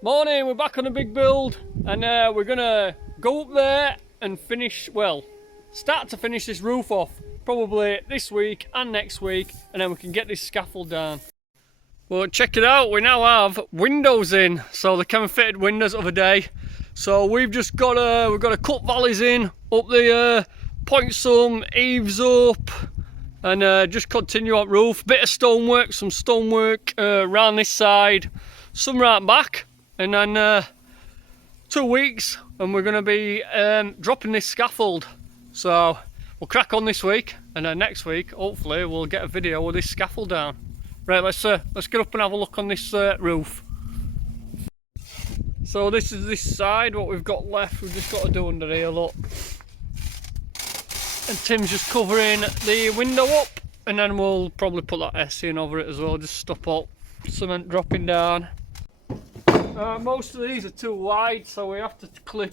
Morning, we're back on a big build and we're gonna go up there and finish, well, start to finish this roof off probably this week and next week, and then we can get this scaffold down. Well, check it out, we now have windows in, so the Kevin fitted windows the other day. So we've just got to cut valleys in up the point some eaves up and just continue up roof. Bit of stonework, some stonework around this side, some right back. And then 2 weeks and we're going to be dropping this scaffold. So we'll crack on this week, and then next week hopefully we'll get a video with this scaffold down. Right, let's get up and have a look on this roof. So this is this side, what we've got left. We've just got to do under here, look. And Tim's just covering the window up, and then we'll probably put that S in over it as well, just stop all cement dropping down. Most of these are too wide, so we have to clip,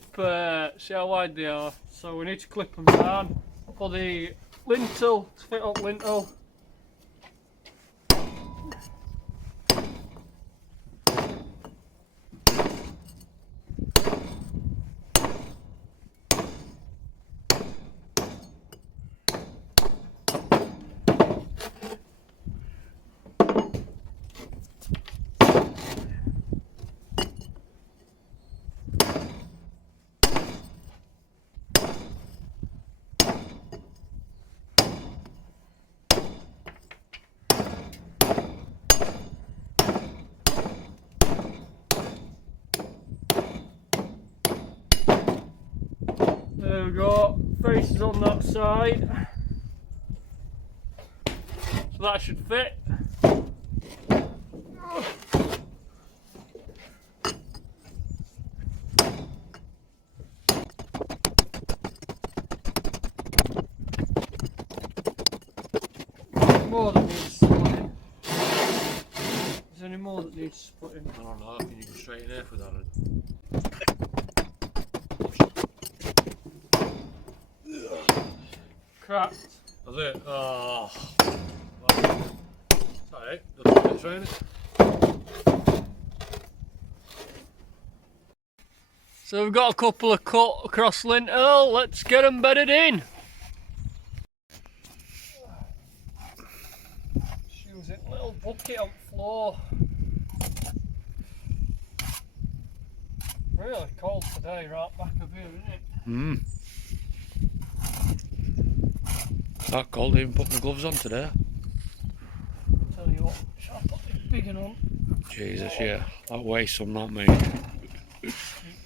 see how wide they are. So we need to clip them down for the lintel, to fit up lintel. There we go, faces on that side, so that should fit. More that needs splitting. Is there any more that needs splitting? I don't know, can you go straight in there for that? Cracked. That's it? Oh. Well, it's alright, that's right, it? So we've got a couple of cut across lintel, let's get them bedded in. Using a little bucket on the floor. Really cold today, right back of here, isn't it? That cold, even put my gloves on today. Tell you what, shall I put this big one on? Jesus, yeah, that weighs some, that mate.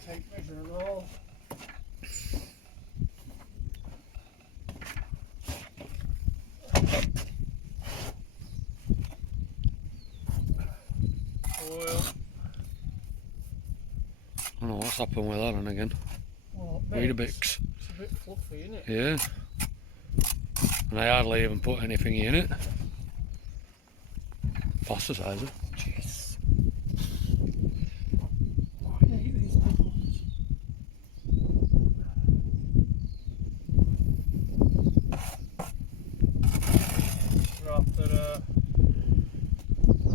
Take measure of all. Oil. I don't know what's happened with that one again. Well, Weetabix. It's a bit fluffy, isn't it? Yeah. And I hardly even put anything in it. Plasticizer. Jeez. I hate these big ones. We're after a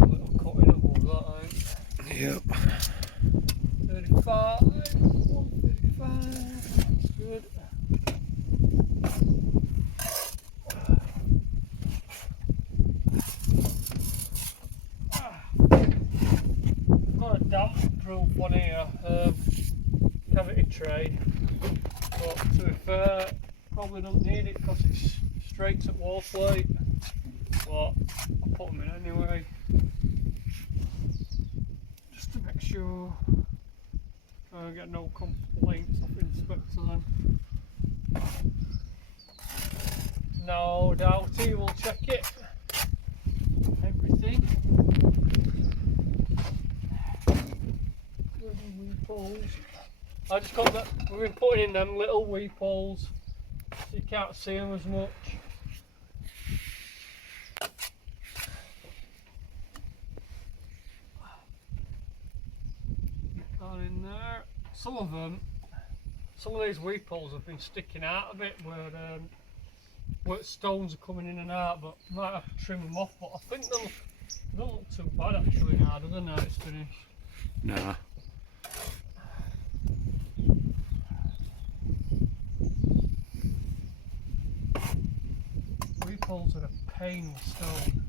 little cutting above that, I think. Yep. 35, 135, that's good. Got a damp proof one here, cavity tray, but to be fair, probably don't need it because it's straight to wall plate, but I'll put them in anyway, just to make sure I get no complaints off inspector then. No doubt he will check it, everything. Wee poles. I just got that, we've been putting in them little wee poles so you can't see them as much. Got in there. Some of these wee poles have been sticking out a bit where stones are coming in and out, but might have to trim them off. But I think they don't look too bad actually now, do they? Now it's finished. Nah. stainless stone.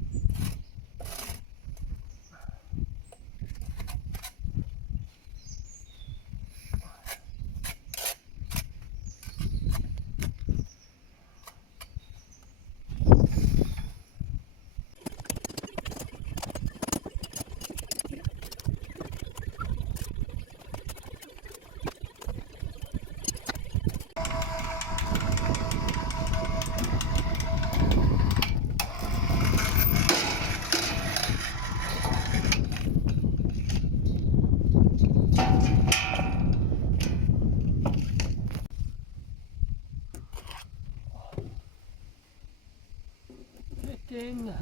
In.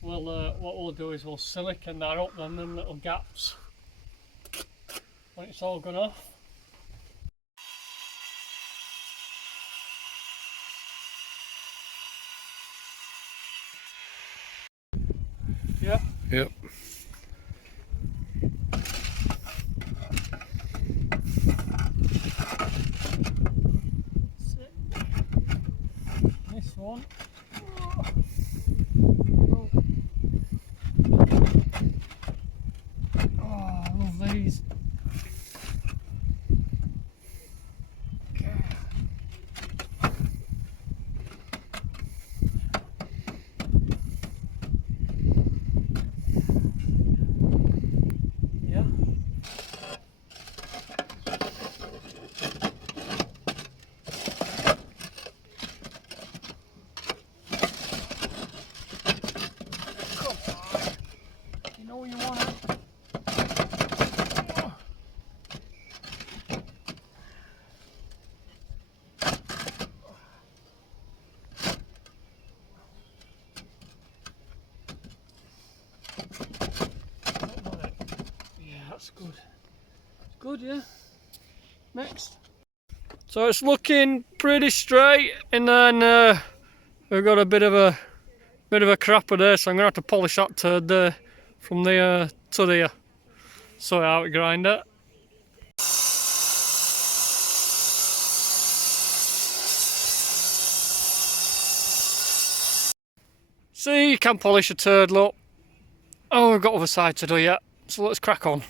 Well, what we'll do is we'll silicon that up then, them little gaps when it's all gone off. Yeah. Yep. That's it. This one. Oh, I love these. Yeah. Come on. You know you want it. Yeah, that's good. It's good, yeah. Next. So it's looking pretty straight, and then we've got a bit of a crapper there, so I'm gonna have to polish that turd there from there to there. So out grinder. See, you can polish a turd, look. Oh, we've got other side to do yet, so let's crack on.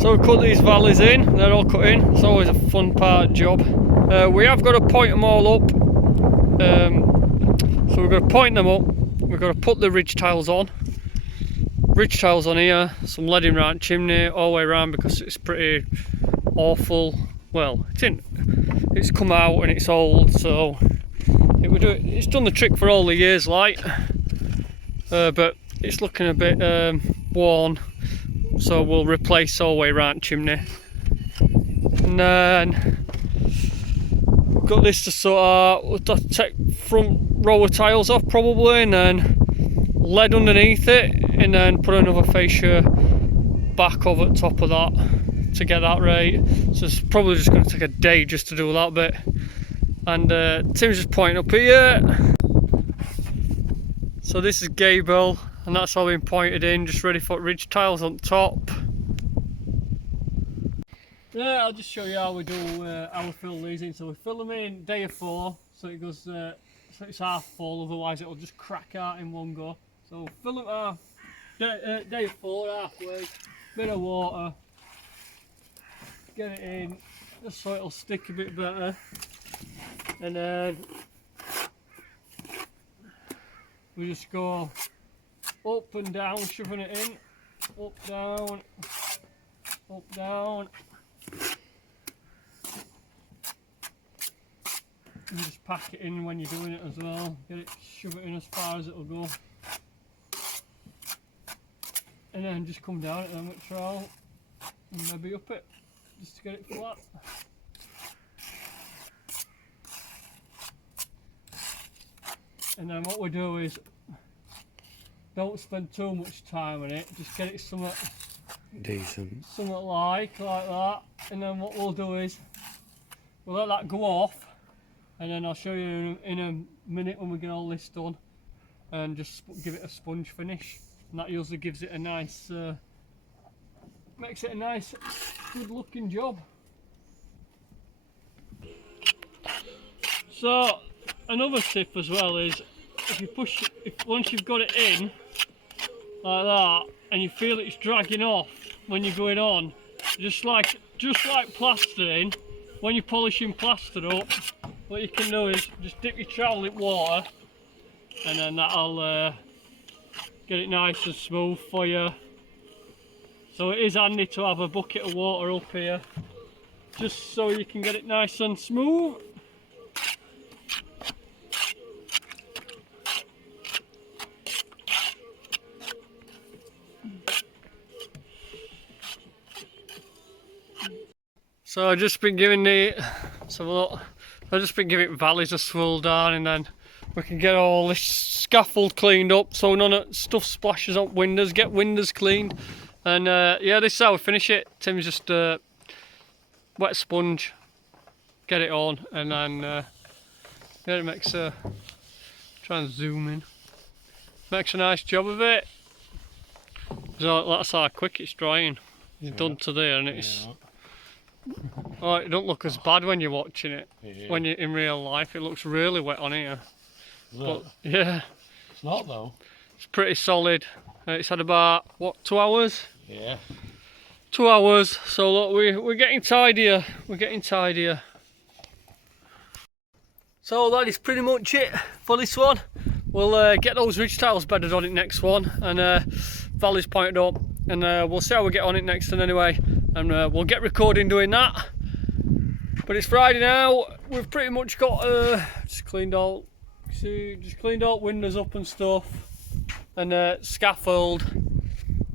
So we cut these valleys in, they're all cut in, it's always a fun part job. We have got to point them all up, so we've got to point them up, we've got to put the ridge tiles on. Ridge tiles on here, some leading right chimney all the way around because it's pretty awful. Well, it's come out and it's old, so it's done the trick for all the years like, but it's looking a bit worn. So we'll replace all the way round chimney, and then we've got this to sort out. We'll have to take front row of tiles off probably, and then lead underneath it, and then put another fascia back over the top of that to get that right. So it's probably just going to take a day just to do that bit. And Tim's just pointing up here. So this is gable, and that's all been pointed in, just ready for ridge tiles on top. Yeah, I'll just show you how we fill these in. So we fill them in day of 4, so it goes, so it's half full, otherwise it'll just crack out in one go. So fill them half, day of 4, halfway, bit of water, get it in, just so it'll stick a bit better, and then we just go up and down, shoving it in, up, down, and just pack it in when you're doing it as well, shove it in as far as it'll go, and then just come down it then with trowel and maybe up it, just to get it flat. And then what we do is, don't spend too much time on it, just get it somewhat Decent. something like that, and then what we'll do is we'll let that go off, and then I'll show you in a minute when we get all this done, and just give it a sponge finish, and that usually gives it a nice, makes it a nice, good looking job. So another tip as well is if you push, once you've got it in like that, and you feel it's dragging off when you're going on, just like plastering, when you're polishing plaster up, what you can do is just dip your trowel in water, and then that'll get it nice and smooth for you. So it is handy to have a bucket of water up here, just so you can get it nice and smooth. So I've just been giving valleys a swirl down, and then we can get all this scaffold cleaned up so none of stuff splashes up windows, get windows cleaned, and yeah, this is how we finish it. Tim's just wet sponge, get it on, and then yeah, it makes a, try and zoom in, makes a nice job of it. So that's how quick it's drying. It's done to there, and it's oh, it don't look as bad when you're watching it. Yeah. When you're in real life, it looks really wet on here. But yeah, it's not though. It's pretty solid. It's had about what, 2 hours? Yeah. 2 hours. So look, we're getting tidier. We're getting tidier. So that is pretty much it for this one. We'll get those ridge tiles bedded on it next one, and valleys pointed up, and we'll see how we get on it next one anyway, and we'll get recording doing that. But it's Friday now. We've pretty much got just cleaned out windows up and stuff, and scaffold,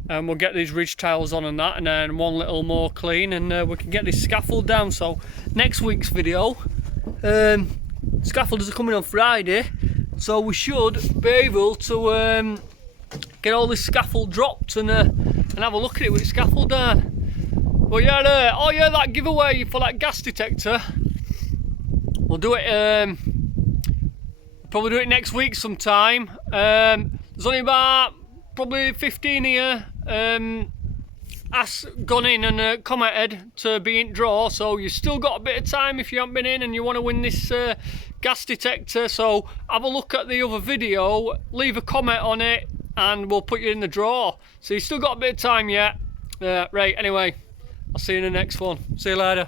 and we'll get these ridge tiles on and that, and then one little more clean, and we can get this scaffold down. So next week's video, scaffolders are coming on Friday, so we should be able to get all this scaffold dropped and have a look at it with the scaffold down. But yeah, oh yeah, that giveaway for that gas detector, we'll do it, probably do it next week sometime. There's only about probably 15 here gone in and commented to be in draw, so you've still got a bit of time if you haven't been in and you want to win this gas detector. So have a look at the other video, leave a comment on it, and we'll put you in the draw. So you've still got a bit of time yet. Right, anyway, I'll see you in the next one. See you later.